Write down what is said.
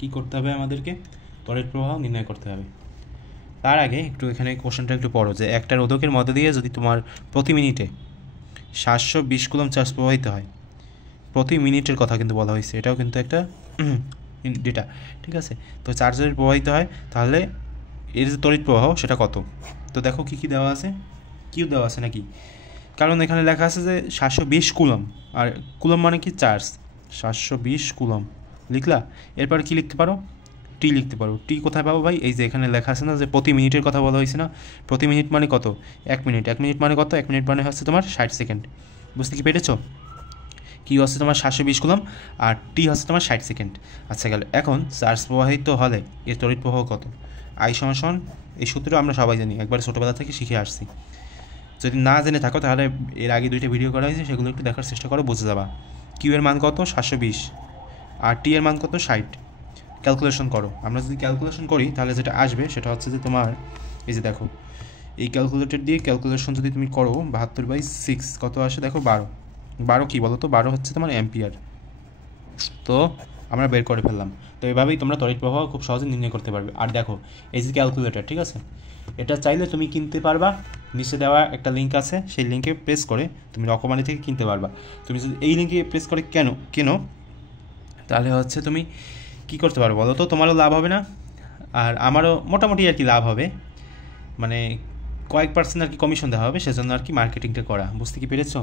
কী করতে হবে আমাদেরকে? তড়িৎ প্রবাহ নির্ণয় করতে হবে। তার আগে একটু এখানে কোশ্চেনটা একটু পড়ো যে একটা রোধকের মধ্যে দিয়ে যদি তোমার প্রতি মিনিটে 720 কুলম চার্জ প্রবাহিত হয়, প্রতি মিনিটের কথা কিন্তু বলা হয়েছে, এটাও কিন্তু একটা ডেটা, ঠিক আছে? তো চার্জ যদি প্রবাহিত হয় তাহলে এর যে তড়িৎ প্রবাহ সেটা কত? তো দেখো কী কী দেওয়া আছে, কিউ দেওয়া আছে নাকি? কারণ এখানে লেখা আছে যে 720 কুলম, আর কুলম মানে কি? চার্জ। 720 কুলম লিখলা, এরপর কি লিখতে পারো? টি লিখতে পারো। টি কোথায় পাবো ভাই? এই যে এখানে লেখা আছে না যে প্রতি মিনিটের কথা বলা হয়েছে না? প্রতি মিনিট মানে কত? 1 মিনিট। 1 মিনিট মানে কত? 1 মিনিট মানে হচ্ছে তোমার 60 সেকেন্ড। বুঝতে কি পেরেছো? কি হচ্ছে তোমার 720 কুলম, আর টি হচ্ছে তোমার 60 সেকেন্ড। আচ্ছা গেল, এখন চার্জ প্রবাহিত হলে এর তড়িৎ প্রবাহ কত? আই সমান, এই সূত্র আমরা সবাই জানি, একবার ছোটোবেলা থেকে শিখে আসছি। যদি না জেনে থাকো তাহলে এর আগে 2টা ভিডিও করা হয়েছে, সেগুলো একটু দেখার চেষ্টা করো, বুঝে যাবা। কিউ এর মান কত? 720, আর টি এর মান কত? 60। ক্যালকুলেশন করো। আমরা যদি ক্যালকুলেশন করি তাহলে যেটা আসবে সেটা হচ্ছে যে তোমার এই যে দেখো, এই ক্যালকুলেটর দিয়ে ক্যালকুলেশন যদি তুমি করো 72/6 কত আসে দেখো? 12। 12 কী বলো তো? 12 হচ্ছে তোমার অ্যাম্পিয়ার। তো আমরা বের করে ফেললাম। তো এভাবেই তোমরা তড়িৎ প্রবাহ খুব সহজে নির্ণয় করতে পারবে। আর দেখো এই যে ক্যালকুলেটর, ঠিক আছে, এটা চাইলে তুমি কিনতে পারবা, নিচে দেওয়া একটা লিঙ্ক আছে, সেই লিঙ্কে প্রেস করে তুমি রকমারি থেকে কিনতে পারবা। তুমি যদি এই লিঙ্কে প্রেস করে কেনো তাহলে হচ্ছে তুমি কী করতে পারো বলো তো? তোমারও লাভ হবে না, আর আমারও মোটামুটি আর কি লাভ হবে, মানে কয়েক % আর কি কমিশন দেওয়া হবে, সেজন্য আর কি মার্কেটিংটা করা। বুঝতে কি পেরেছো?